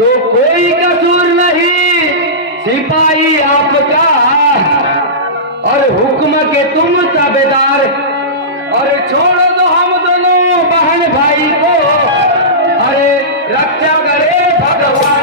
दो कोई कसूर नहीं सिपाही आपका, और हुक्म के तुम ताबेदार, और छोड़ दो हम दोनों बहन भाई को, अरे रक्षा करे भगवान।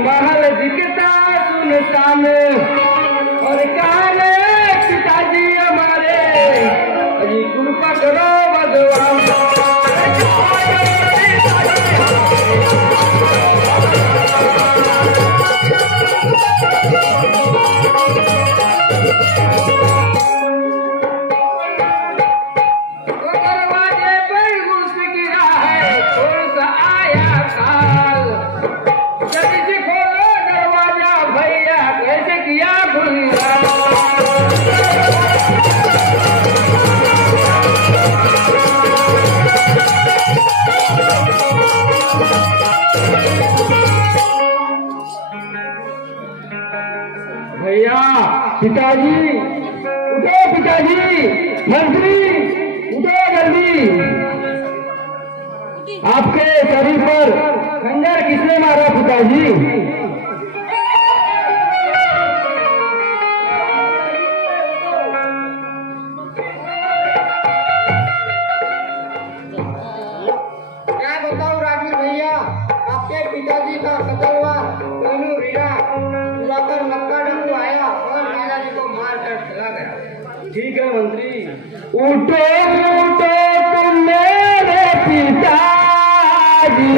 महल दिखता सुनसान, और काले पिताजी हमारे अजी कृपा करो भगवान। दरवाजे पर घुस गिरा है थोड़ा सा आया काल, जल्दी खोलो दरवाजा भैया कैसे किया भूलिया। भैया पिताजी उठो, पिताजी मंत्री उठो जल्दी। आपके शरीर पर खंजर किसने मारा पिताजी? क्या बताऊं राजवीर भैया, आपके पिताजी का कत्ल हुआ। दोनों रीरा बुलाकर मक्का डाकू आया और राजा जी को मार कर चला गया। ठीक है मंत्री। उठो उठो तुम मेरे पिताजी,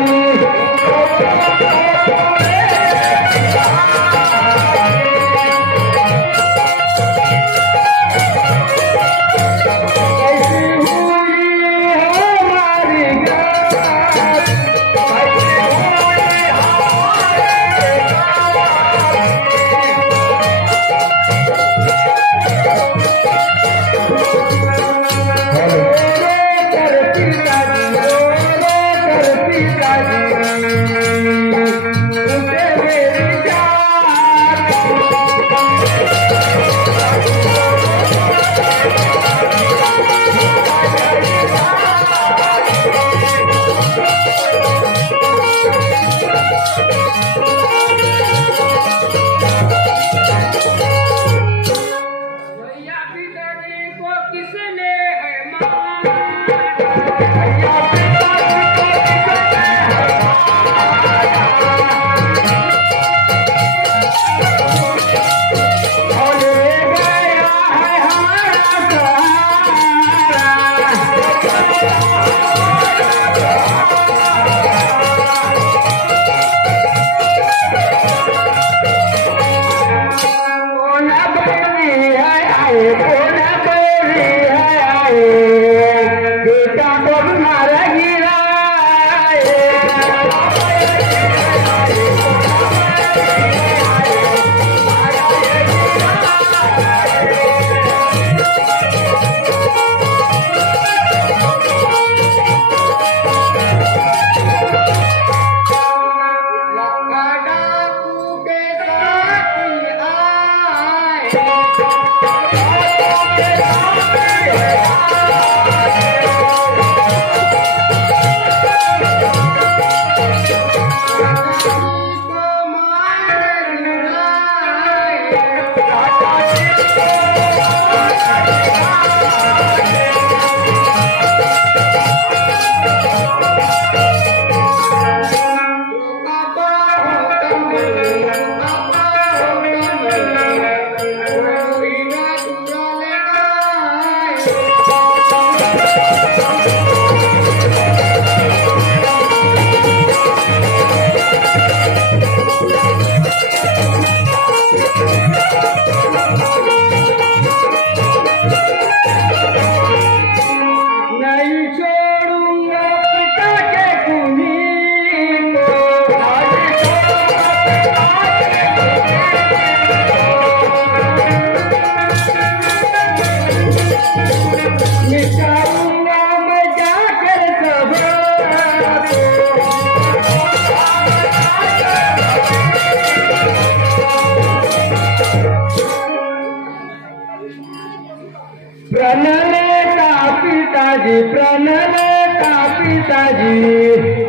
प्रणलेता पिताजी प्रणलेता पिताजी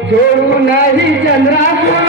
छोड़ू नहीं चंद्रासुर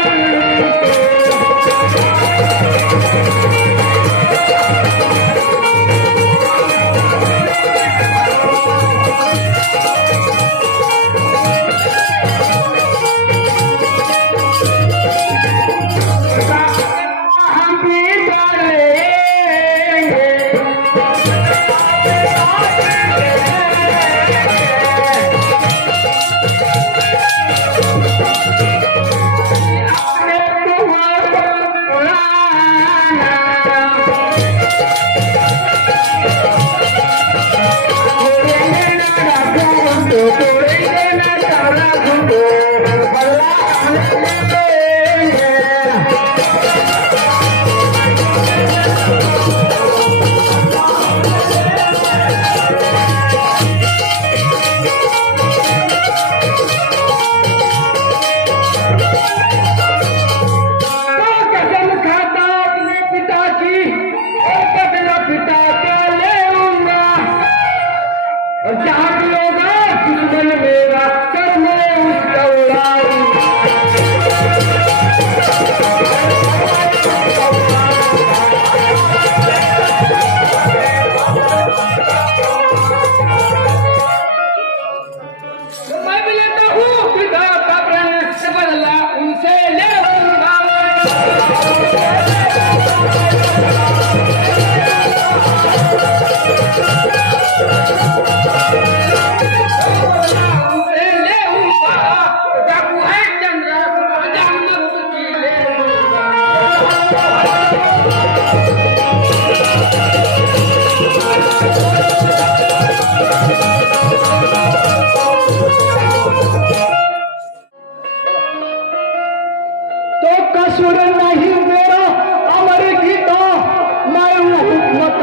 कसुर नहीं मेरा अमर गीता मैं हुकूमत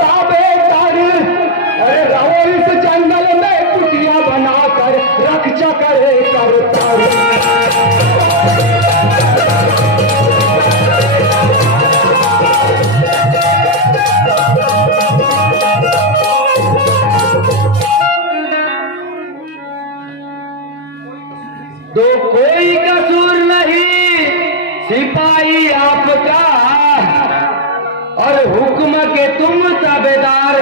ताबेदार अरे रहो इस जंगल में कुटिया बनाकर रक्षा करे करता दो कोई कसूर नहीं सिपाही आपका और हुक्म के तुम ताबेदार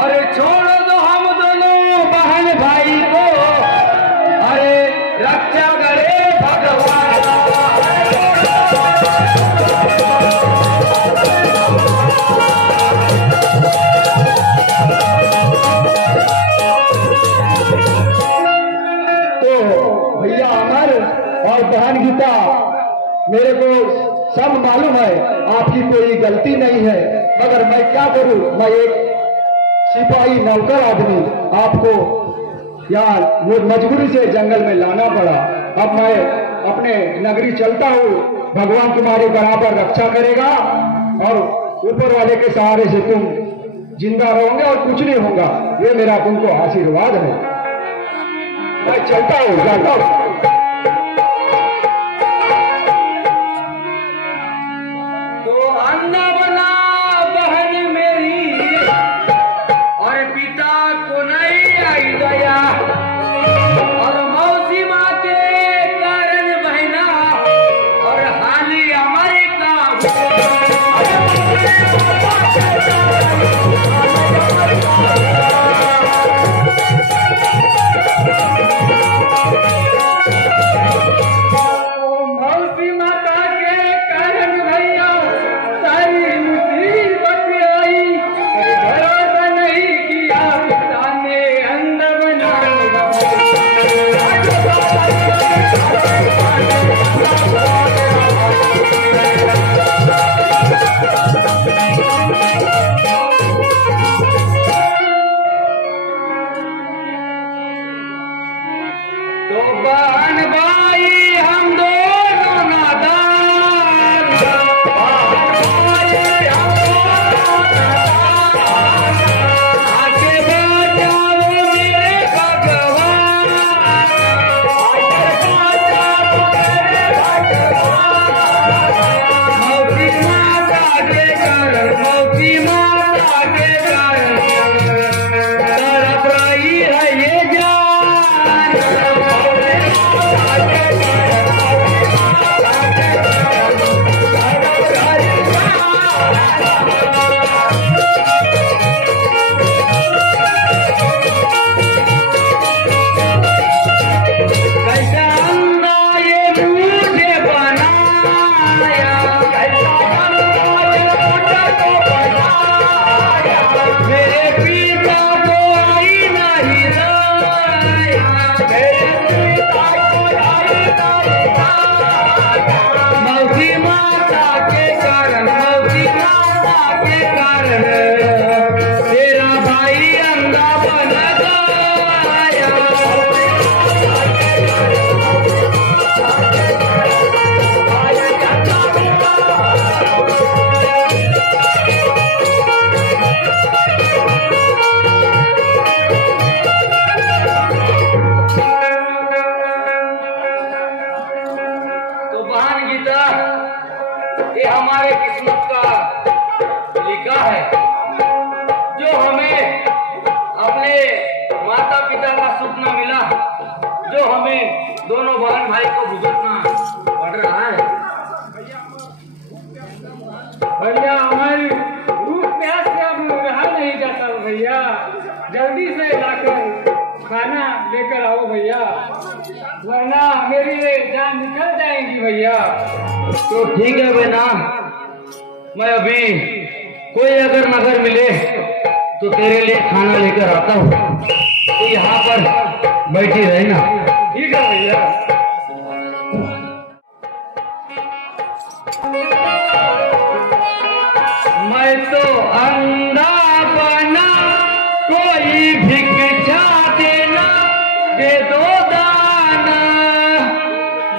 और छोड़ दो हम दोनों बहन भाई को अरे रक्षा करे भगवान तो भैया अमर और बहन गीता मेरे को सब मालूम है आपकी कोई गलती नहीं है मगर मैं क्या करूं मैं एक सिपाही नौकर आदमी आपको यहाँ वो मजबूरी से जंगल में लाना पड़ा अब मैं अपने नगरी चलता हूँ भगवान तुम्हारी बराबर रक्षा करेगा और ऊपर वाले के सहारे से तुम जिंदा रहोगे और कुछ नहीं होगा ये मेरा तुमको आशीर्वाद है मैं चलता हूँ जाता हूँ अन्ना बना बहन मेरी और पिता को नहीं आई दया और मौसी माँ के कारण बहना और हाली अमेरिका मौसी माता के कारण भैया भरोसा नहीं किया पिता ने अंधा बना तो बहन भाई हम दोनों नादान आके बचाओ मेरे भगवान मौसी माता के घर मौसी माँ जो हमें अपने माता पिता का सुख न मिला, जो हमें दोनों बहन भाई को भुगतना पड़ रहा है। भैया हमारी भूख प्यास से अब रहा नहीं जाता भैया, जल्दी से लाकर खाना लेकर आओ भैया, वरना मेरी जान निकल जाएगी भैया। तो ठीक है बेटा, मैं अभी कोई अगर नगर मिले तो तेरे लिए खाना लेकर आता हूँ, तो यहाँ पर बैठी रहना। ठीक है भैया। मैं तो अंधा बना, कोई भिक्षा देना, दे दो दाना,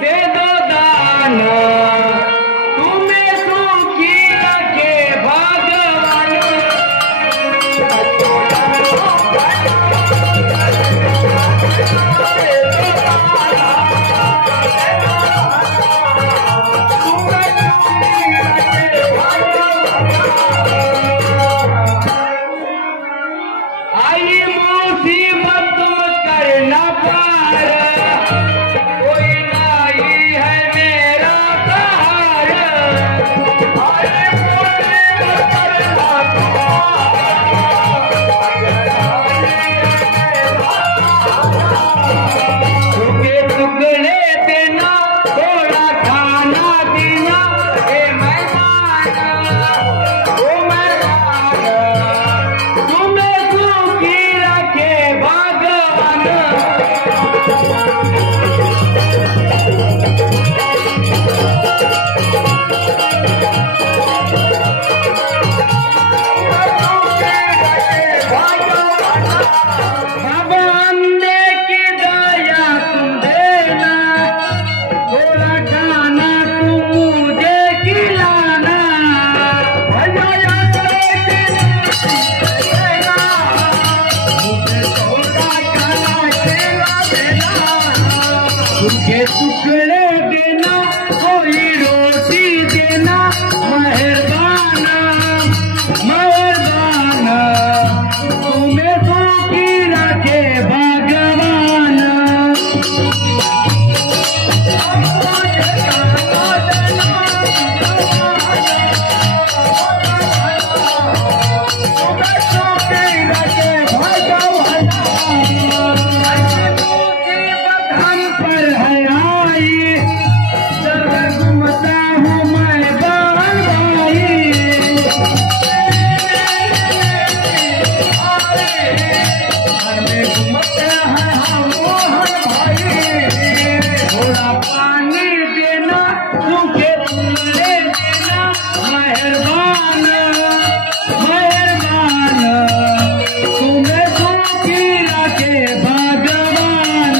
दे दो दाना, तुम्हें सुखी रखे भगवान। आई मुसीबत तुम करना पार, कोई नहीं है मेरा सहारा। आई मुसीबत करना टुकड़े टुकड़े देना, थोड़ा खाना देना, हे मेहमान, ओ मेहमान, तुम्हें सुखी रखे भगवान। भगवान ने की दया तुम देना, थोड़ा खाना तुम मुझे खिलाना। भैया देना, मुझे थोड़ा खाना खिला देना, सूखे टुकड़े देना, कोई रोटी देना, मेहरबाना मेहरबाना, तुम्हें सुखी रखे भगवान। मुसीबत हम पर है आई, जब घूमता हूँ मैं बहन भाई। घर में घूमते हैं हम मोहन भाई, थोड़ा पानी देना, सूखे टुकड़े देना, मेहरबान मेहरबान, तुम्हें सुखी रखे भगवान।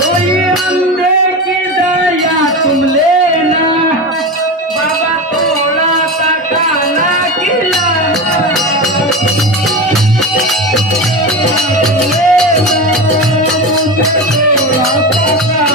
कोई अंधे की दया तुम लेना, बाबा थोड़ा सा खाना खिलाना। लेना, मुझे थोड़ा सा